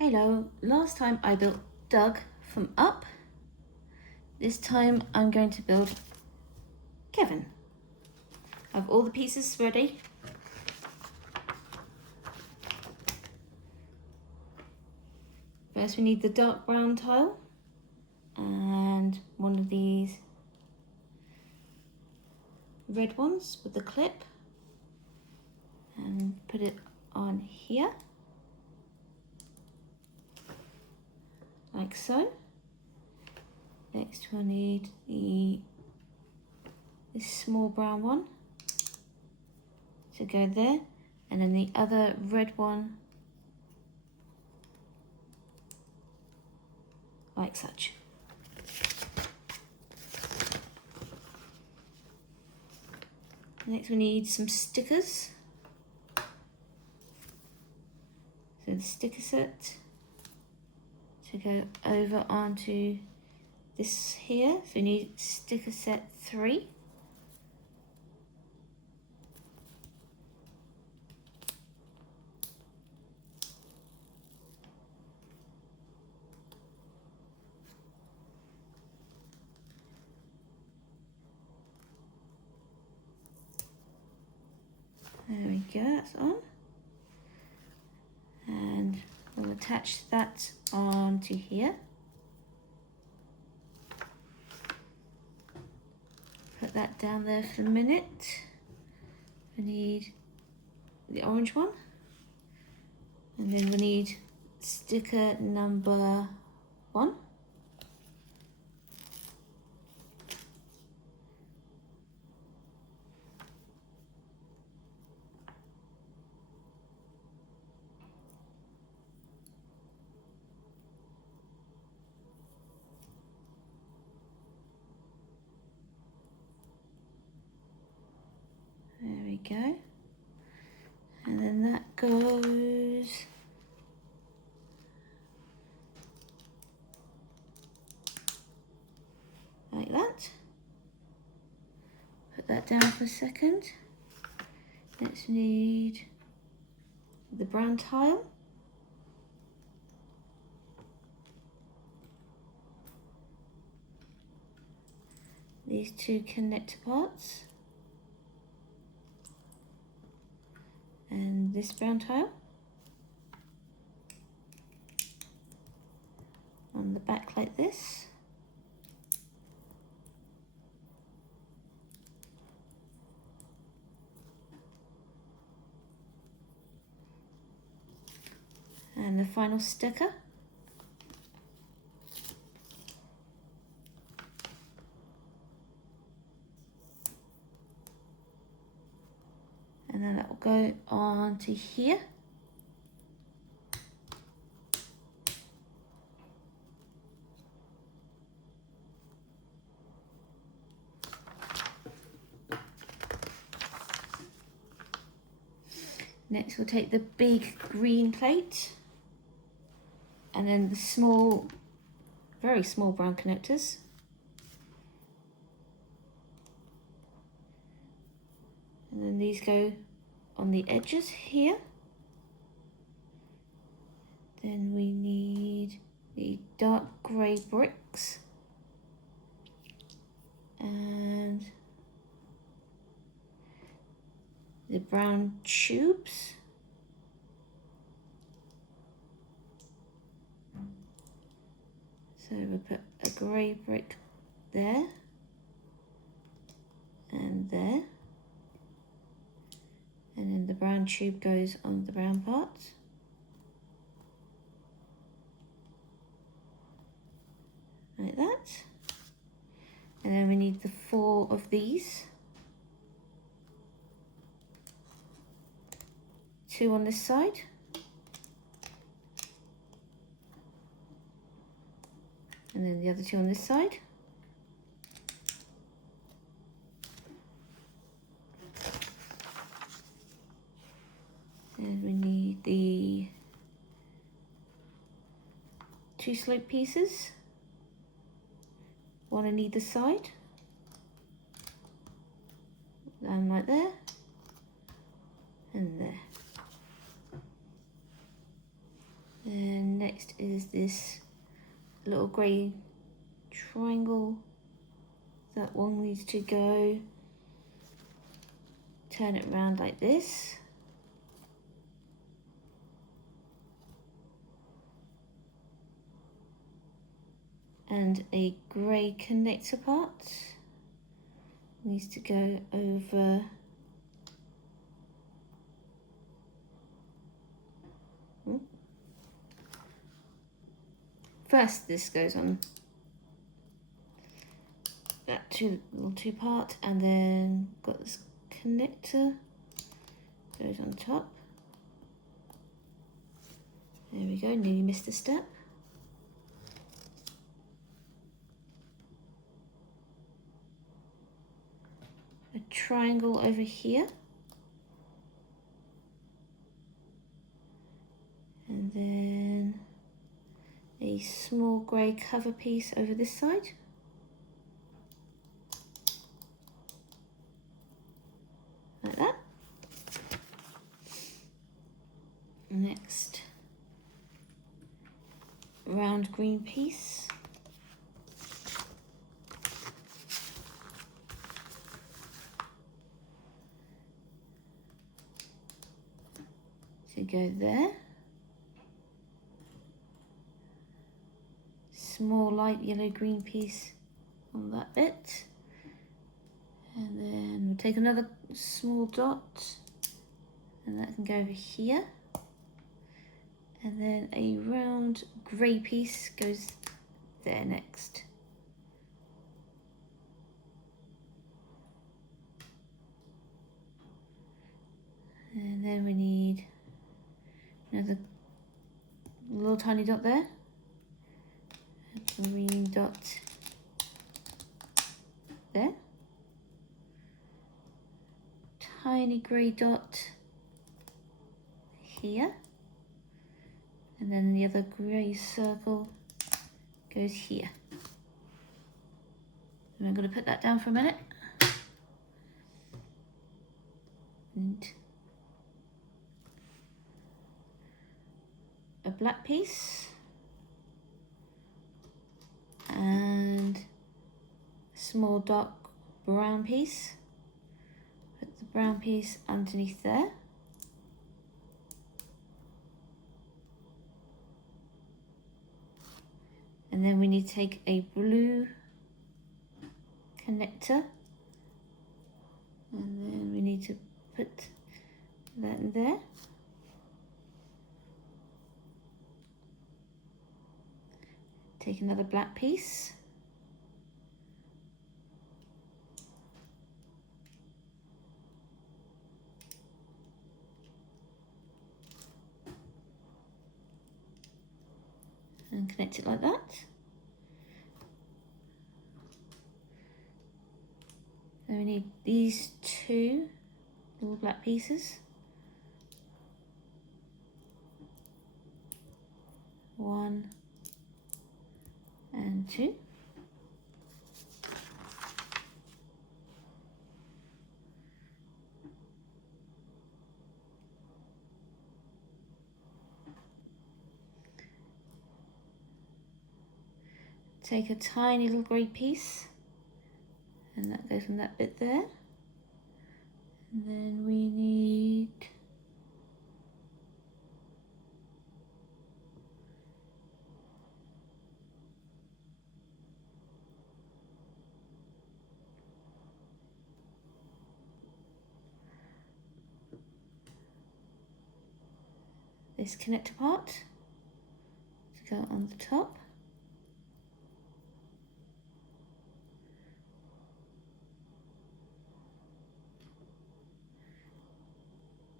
Hello, last time I built Doug from up. This time I'm going to build Kevin. I have all the pieces ready. First we need the dark brown tile and one of these red ones with the clip, and put it on here like so. Next we'll need this small brown one to go there, and then the other red one like such. Next we need some stickers. So the sticker set to go over onto this here. So we need sticker set 3. There we go, that's on. And we'll attach that onto here. Put that down there for a minute. We need the orange one. And then we need sticker number 1. There we go. And then that goes like that. Put that down for a second. Next we need the brown tile. These 2 connector parts. And this brown tile on the back like this. And the final sticker. And then that will go on to here. Next we'll take the big green plate and then the small, very small brown connectors. And then these go on the edges here. Then we need the dark grey bricks and the brown tubes. So we'll put a grey brick there and there. And then the brown tube goes on the brown part. Like that. And then we need the 4 of these. 2 on this side. And then the other 2 on this side. And we need the 2 slope pieces, 1 on either side, and like there, and there. And next is this little grey triangle. That one needs to go. Turn it around like this. And a grey connector part needs to go over first. This goes on that little two part, and then got this connector goes on top. There we go, nearly missed a step. A triangle over here, and then a small grey cover piece over this side. Like that. Next, round green piece. To go there. Small light yellow green piece on that bit. And then we'll take another small dot, and that can go over here. And then a round grey piece goes there next. And then we need another little tiny dot there. A green dot there. Tiny grey dot here. And then the other grey circle goes here. And I'm going to put that down for a minute. And a black piece. And a small dark brown piece. Put the brown piece underneath there. And then we need to take a blue connector, and then we need to put that in there. Take another black piece. And connect it like that. Then we need these two little black pieces. One and two. Take a tiny little grey piece, and that goes on that bit there. And then we need this connector part to go on the top.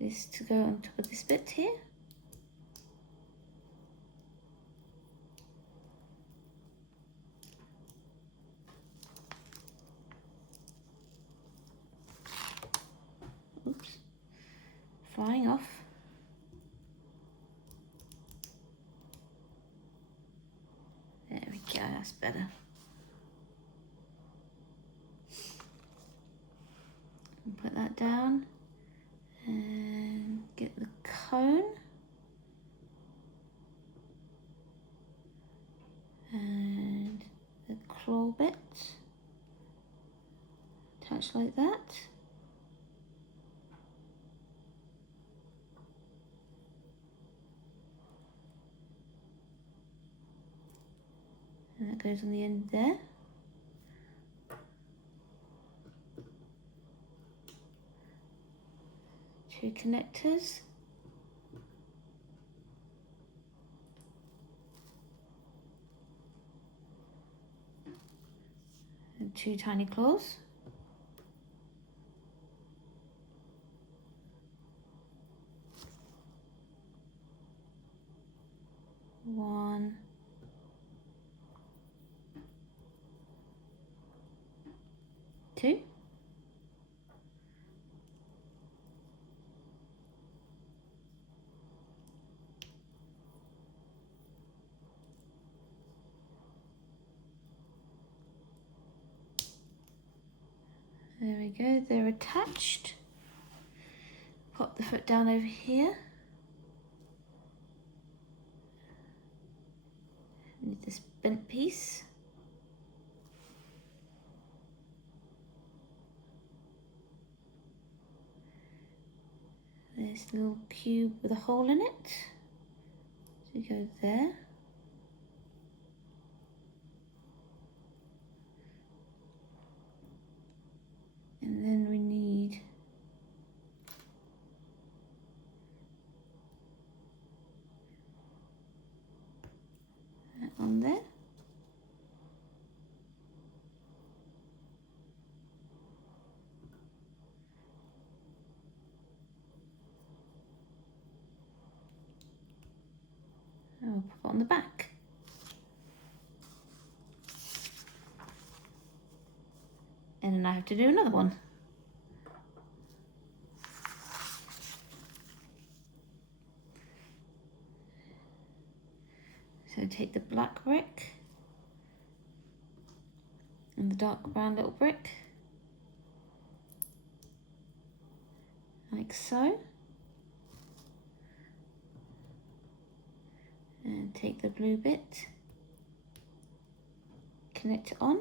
This to go on top of this bit here. Oops, flying off. There we go, that's better. And put that down and get the cone. whole bit. Attach like that. And that goes on the end there. Two connectors. And two tiny claws. One. Two. There we go, they're attached. Pop the foot down over here. Need this bent piece. There's a little cube with a hole in it. So we go there. And then we need that on there. And we'll pop it on the back. And then I have to do another one. So take the black brick and the dark brown little brick, like so. And take the blue bit, connect it on.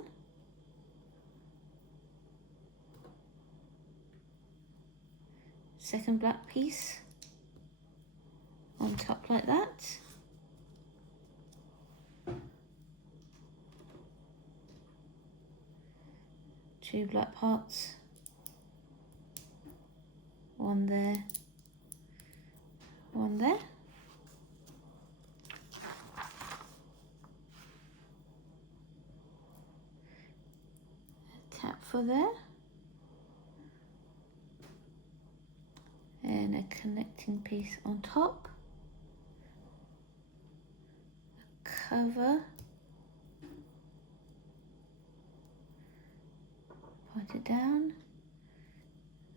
Second black piece on top like that. Two black parts, one there, one there. A tap for there. And a connecting piece on top. A cover. Put it down.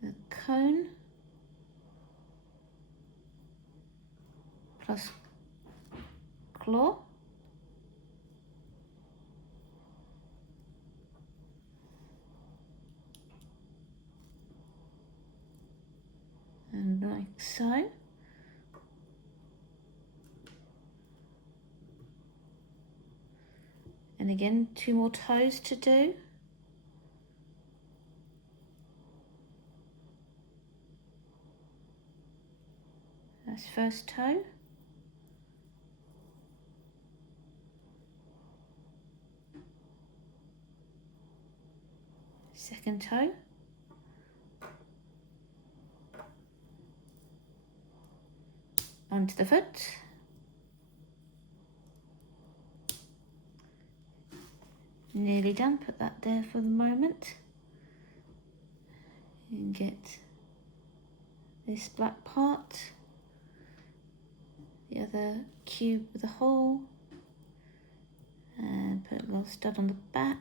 The cone. Plus claw. And like so. And again, two more toes to do. That's first toe. Second toe. Onto the foot. Nearly done, put that there for the moment. And get this black part, the other cube with a hole, and put a little stud on the back.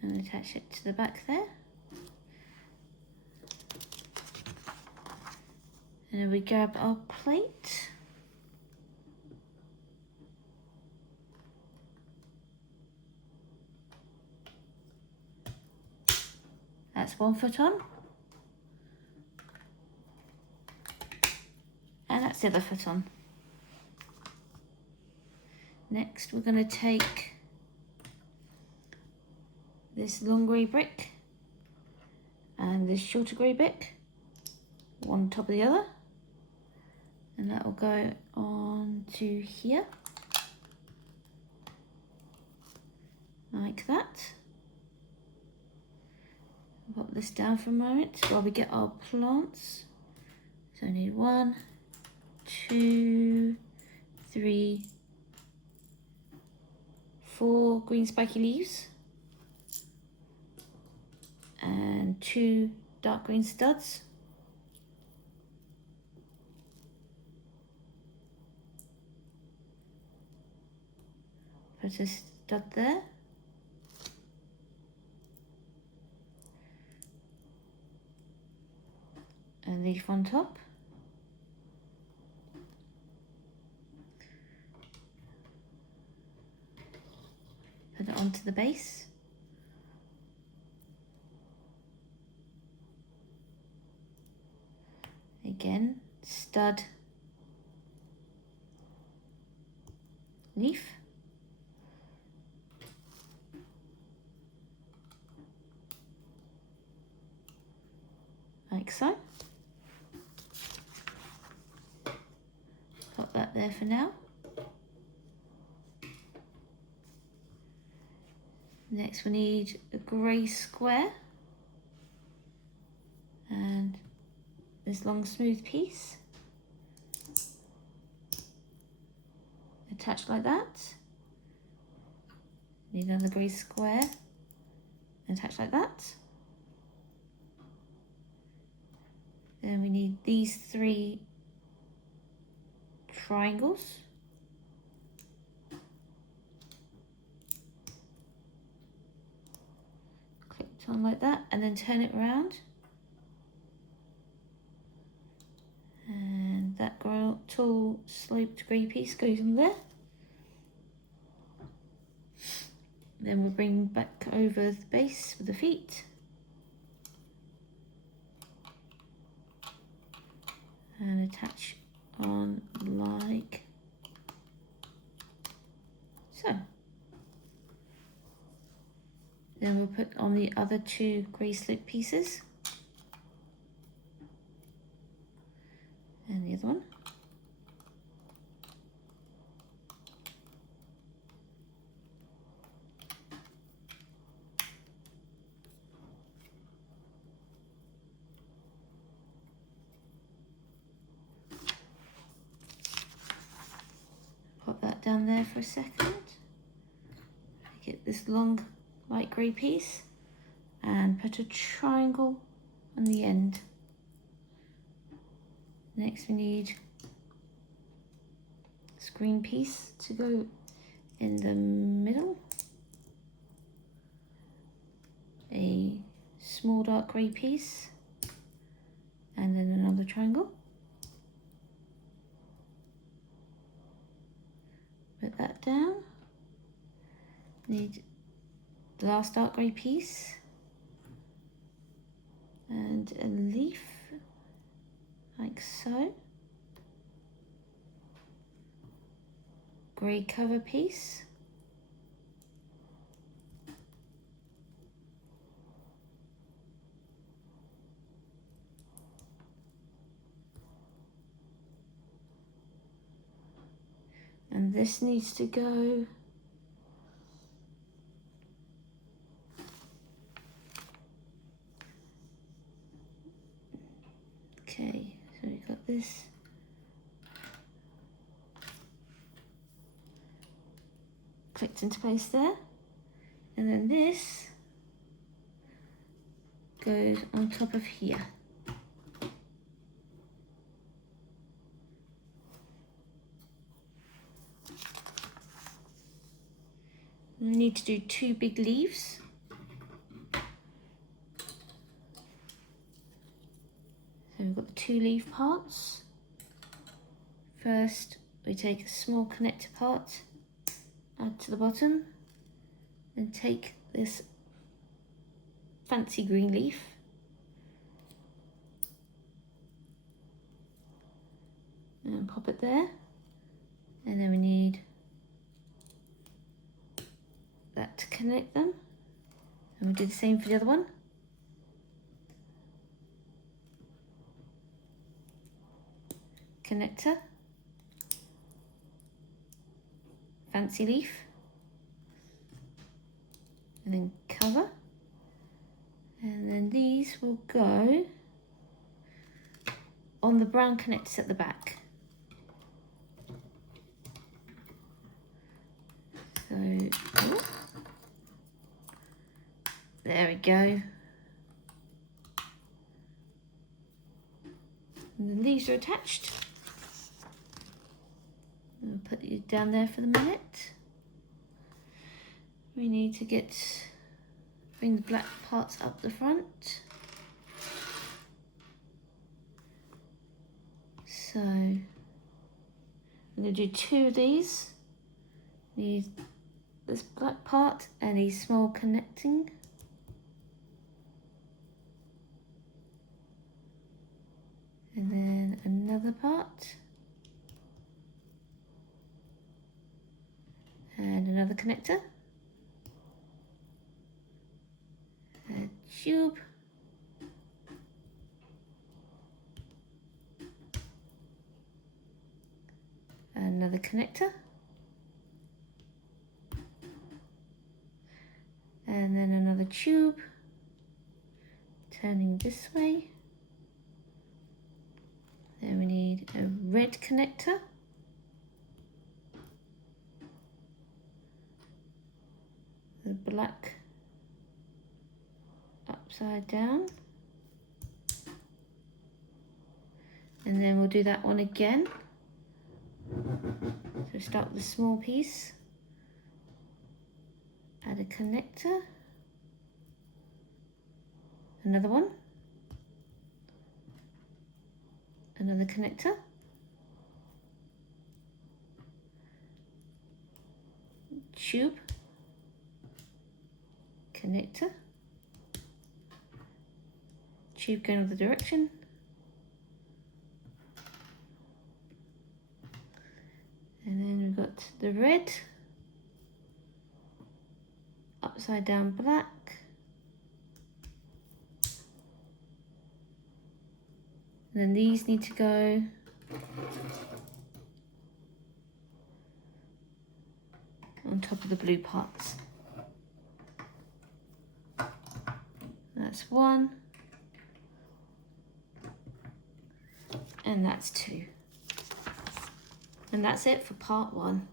And attach it to the back there. And then we grab our plate. That's one foot on. And that's the other foot on. Next we're going to take this long grey brick and this shorter grey brick, one on top of the other, and that will go on to here, like that. Pop this down for a moment while we get our plants. So I need 1, 2, 3, 4 green spiky leaves and 2 dark green studs. Put a stud there. A leaf on top. Put it onto the base. Again, stud, leaf. Like so. Pop that there for now. Next we need a grey square and this long smooth piece attached like that. Need another grey square attached like that. Then we need these 3 triangles. Clip it on like that and then turn it around. And that tall sloped grey piece goes on there. Then we'll bring back over the base with the feet. And attach on like so. Then we'll put on the other 2 grey slope pieces. And the other one. Pop that down there for a second. Get this long light grey piece and put a triangle on the end. Next we need this green piece to go in the middle. A small dark grey piece and then another triangle. Put that down. Need the last dark grey piece and a leaf like so. Grey cover piece. And this needs to go okay, so we've got this clicked into place there, and then this goes on top of here. We need to do 2 big leaves. So we've got the 2 leaf parts. First, we take a small connector part, add to the bottom, and take this fancy green leaf and pop it there. And then we need disconnect them. And we'll do the same for the other one. Connector. Fancy leaf. And then cover. And then these will go on the brown connectors at the back. So, oh, there we go. And then these are attached. I'll put these down there for the minute. We need to bring the black parts up the front. So I'm going to do 2 of these. Need this black part and a small connecting. And then another part. And another connector. A tube. Another connector. And then another tube. Turning this way. Then we need a red connector. The black upside down. And then we'll do that one again. So start with a small piece. Add a connector. Another one. Another connector. Tube. Connector. Tube going in the direction. And then we've got the red. Upside down black. And then these need to go on top of the blue parts. That's 1. And that's 2. And that's it for part 1.